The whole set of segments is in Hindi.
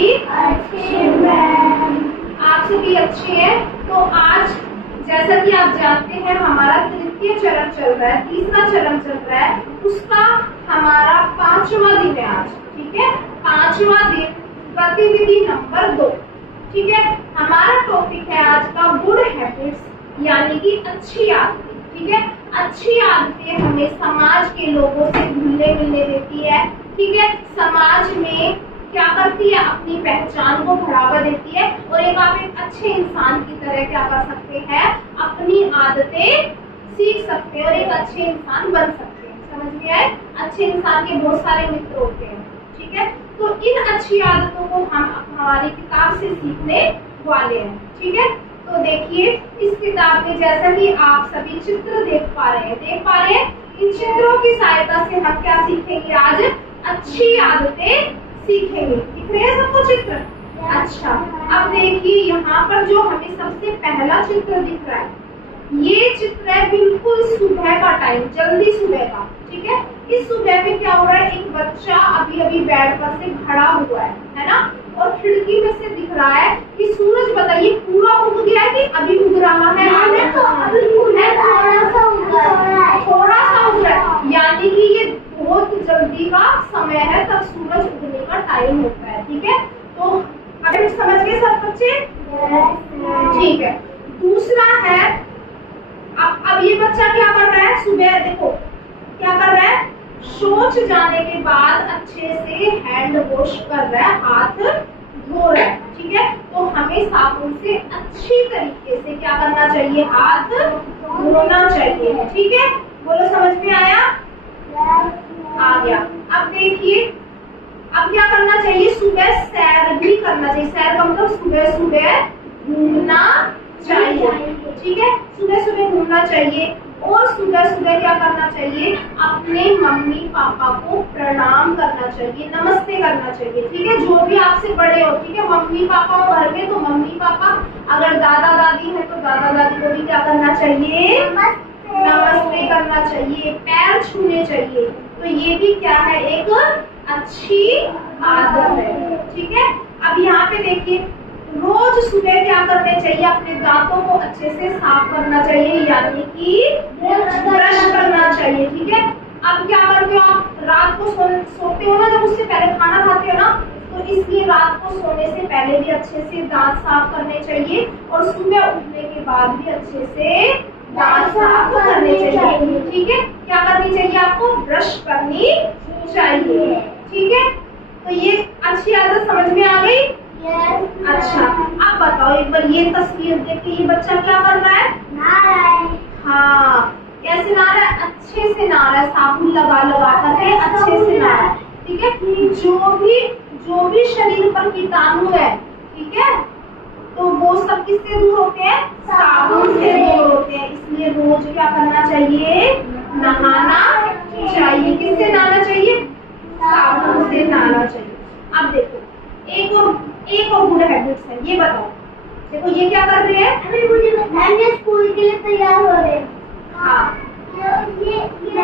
सभी अच्छे हैं। आप सभी अच्छे हैं। तो आज जैसा कि आप जानते हैं हमारा तृतीय चरण चल रहा है, तीसरा चरण चल रहा है, उसका हमारा 5वां दिन है आज। ठीक है, 5वां दिन, गतिविधि नंबर 2। ठीक है, हमारा टॉपिक है आज का गुड हैबिट्स, यानी कि अच्छी आदतें। ठीक है, अच्छी आदतें हमें समाज के लोगों से घुलने मिलने देती है। ठीक है, समाज में क्या करती है, अपनी पहचान को बढ़ावा देती है और आप एक अच्छे इंसान की तरह क्या कर सकते हैं, अपनी आदतें सीख सकते हैं और एक अच्छे इंसान बन सकते हैं। समझ में आए? अच्छे इंसान के बहुत सारे मित्र होते हैं। ठीक है, तो इन अच्छी आदतों को हम हमारी किताब से सीखने वाले हैं। ठीक है, तो देखिए इस किताब में जैसा कि आप सभी चित्र देख पा रहे हैं, इन चित्रों की सहायता से हम क्या सीखेंगे, आज अच्छी आदतें सीखेंगे। दिख रहे हैं सबको चित्र? अच्छा, अब देखिए यहाँ पर जो हमें सबसे पहला चित्र दिख रहा है, ये चित्र है बिल्कुल सुबह का टाइम, जल्दी सुबह का। ठीक है, इस सुबह में क्या हो रहा है, एक बच्चा अभी अभी बेड पर से खड़ा हुआ है ना, और खिड़की में से दिख रहा है कि सूरज, बताइए पूरा उग गया है कि अभी उग रहा है? थोड़ा सा उग रहा है, यानी कि ये बहुत जल्दी का समय है, तब सूरज उगने का टाइम होता है। ठीक है, तो अगर समझ गए सब बच्चे? ठीक है, दूसरा है, अब ये बच्चा क्या कर रहा है, सुबह देखो क्या कर रहा है, शौच जाने के बाद अच्छे से हैंड वॉश कर रहा है, हाथ धो रहा है। ठीक है, तो हमें साबुन से अच्छी तरीके से क्या करना चाहिए, हाथ धोना चाहिए। ठीक है, बोलो समझ में आया? आ गया। अब देखिए, अब क्या करना चाहिए, सुबह सैर भी करना चाहिए। सैर का मतलब सुबह सुबह घूमना चाहिए। ठीक है, सुबह सुबह घूमना चाहिए और सुबह सुबह क्या करना चाहिए, अपने मम्मी पापा को प्रणाम करना चाहिए, नमस्ते करना चाहिए। ठीक है, जो भी आपसे बड़े हो। ठीक है, मम्मी पापा हो घर में तो मम्मी पापा, अगर दादा दादी है तो दादा दादी को भी क्या करना चाहिए, नमस्ते करना चाहिए, पैर छूने चाहिए। तो ये भी क्या है, एक अच्छी आदत है। ठीक है, अब यहाँ पे देखिए, रोज सुबह क्या करने चाहिए, अपने दांतों को अच्छे से साफ करना चाहिए, यानी कि ब्रश करना चाहिए। ठीक है, अब क्या करते हो आप, रात को सोते हो ना, जब उससे पहले खाना खाते हो ना, तो इसलिए रात को सोने से पहले भी अच्छे से दांत साफ करने चाहिए और सुबह उठने के बाद भी अच्छे से दांत साफ करने चाहिए। ठीक है, क्या करनी चाहिए आपको, ब्रश करनी चाहिए। ठीक है, तो ये अच्छी आदत समझ में आ गई? अच्छा, अब बताओ एक बार, ये तस्वीर देख के ये बच्चा क्या कर रहा है, नहा रहा है। हाँ, कैसे नहा रहा है, अच्छे से नहा रहा है, साबुन लगा लगा करके अच्छे से नहा रहा है। ठीक है, जो भी शरीर पर कीटाणु है, ठीक है, तो वो सब किससे दूर होते हैं, साबुन से दूर होते हैं। इसलिए रोज क्या करना चाहिए, नहाना चाहिए। किससे नहाना चाहिए, साबुन से नहाना चाहिए। अब देखो एक और गुड हैबिट्स है, ये बताओ। देखो ये क्या कर रहे हैं, मुझे स्कूल के लिए तैयार हो रहे हैं। हाँ, ये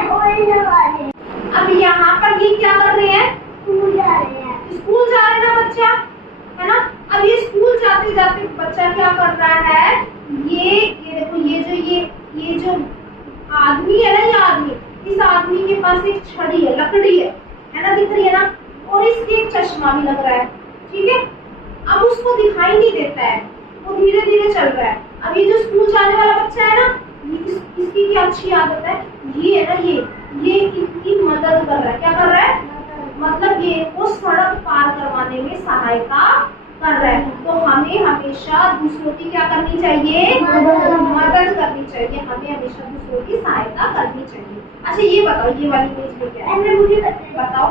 ऑरेंज वाले। अब यहाँ पर ये क्या कर रहे हैं, स्कूल जा रहे हैं। स्कूल जा रहे हैं ना बच्चा, है ना। अब ये स्कूल जाते जाते बच्चा क्या कर रहा है, ये देखो, ये जो आदमी है ना, ये आदमी, इस आदमी के पास एक छड़ी है, लकड़ी है ना, दिख रही है ना, और इसके एक चश्मा भी लग रहा है। ठीक है, अब उसको दिखाई नहीं देता है, वो धीरे धीरे चल रहा है। अब ये जो स्कूल जाने वाला बच्चा है ना, इसकी क्या अच्छी आदत है, ये है ना, ये इनकी मदद कर रहा है। क्या कर रहा है, मतलब ये वो सड़क पार करवाने में सहायता कर रहा है। तो हमें हमेशा दूसरों की क्या करनी चाहिए, मदद करनी चाहिए, हमें हमेशा दूसरों की सहायता करनी चाहिए। अच्छा ये बताओ, ये वाली इमेज में क्या है, मुझे बताओ।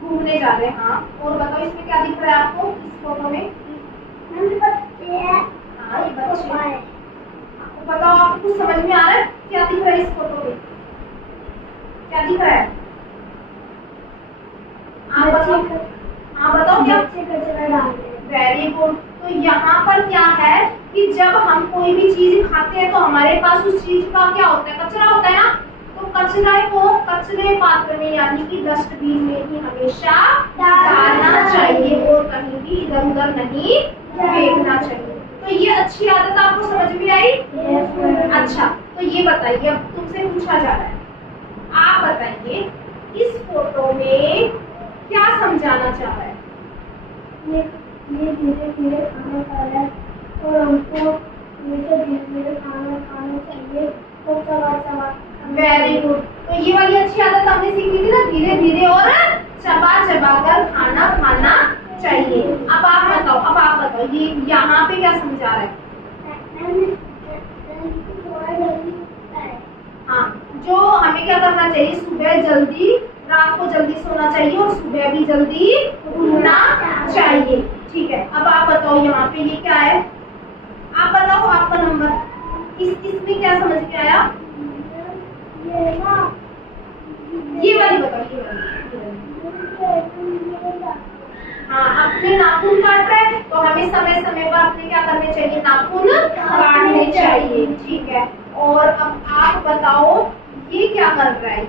घूमने जा रहे हैं, हाँ, और बताओ इसमें क्या दिख रहा है आपको, इस फोटो में? हाँ, ये बच्चे हैं। बताओ आपको कुछ समझ में आ रहा है, क्या दिख रहा है इस फोटो में, क्या दिख रहा है? आप बताओ, हाँ बताओ क्या? Very good. तो यहाँ पर क्या है कि जब हम कोई भी चीज खाते हैं तो हमारे पास उस चीज का क्या होता है, कचरा होता है ना। तो कचरा कचरा को कचरे पात्र में यानी कि डस्टबिन में ही हमेशा डालना चाहिए और कहीं भी इधर उधर नहीं फेंकना चाहिए। तो ये अच्छी आदत आपको समझ में आई? अच्छा, तो ये बताइए, अब तुमसे पूछा जा रहा है, आप बताइए इस फोटो में क्या समझाना चाह रहा है? ये धीरे धीरे खाना खा रहा है और हमको धीरे धीरे खाना खाना चाहिए और चबा चबा। Very good. तो ये वाली अच्छी आदत हमने सीखी थी ना, धीरे धीरे और चबा चबा कर खाना खाना चाहिए। अब आप बताओ ये यहाँ पे क्या समझा रहा है? हाँ, जो हमें क्या करना चाहिए, सुबह जल्दी, रात को जल्दी सोना चाहिए और सुबह भी जल्दी उठना चाहिए। ठीक है, अब आप बताओ यहाँ पे ये क्या है? आप बताओ आपका नंबर, इसमें क्या समझ के आया? ये वाली बताओ, ये वाली। हाँ, अपने नाखून काट रहे हैं तो हमें समय समय पर अपने क्या करने चाहिए, नाखून काटने चाहिए। ठीक है, और अब आप बताओ ये क्या कर रहा है?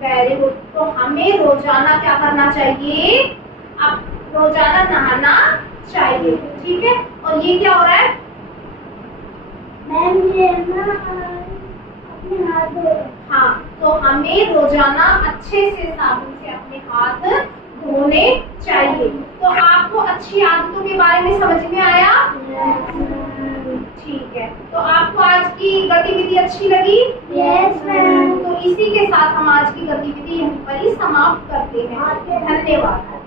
Very good. तो हमें रोजाना क्या करना चाहिए, अब रोजाना नहाना चाहिए। ठीक है, और ये क्या हो रहा है? मैम ये ना अपने हाथ धो। हाँ, तो हमें रोजाना अच्छे से साबुन से अपने हाथ धोने चाहिए। तो आपको अच्छी आदतों के बारे में समझ में आया? ठीक है, तो आपको आज की गतिविधि अच्छी लगी? Yes ma'am. तो इसी के साथ हम आज की गतिविधि यहीं पर ही समाप्त करते हैं। धन्यवाद।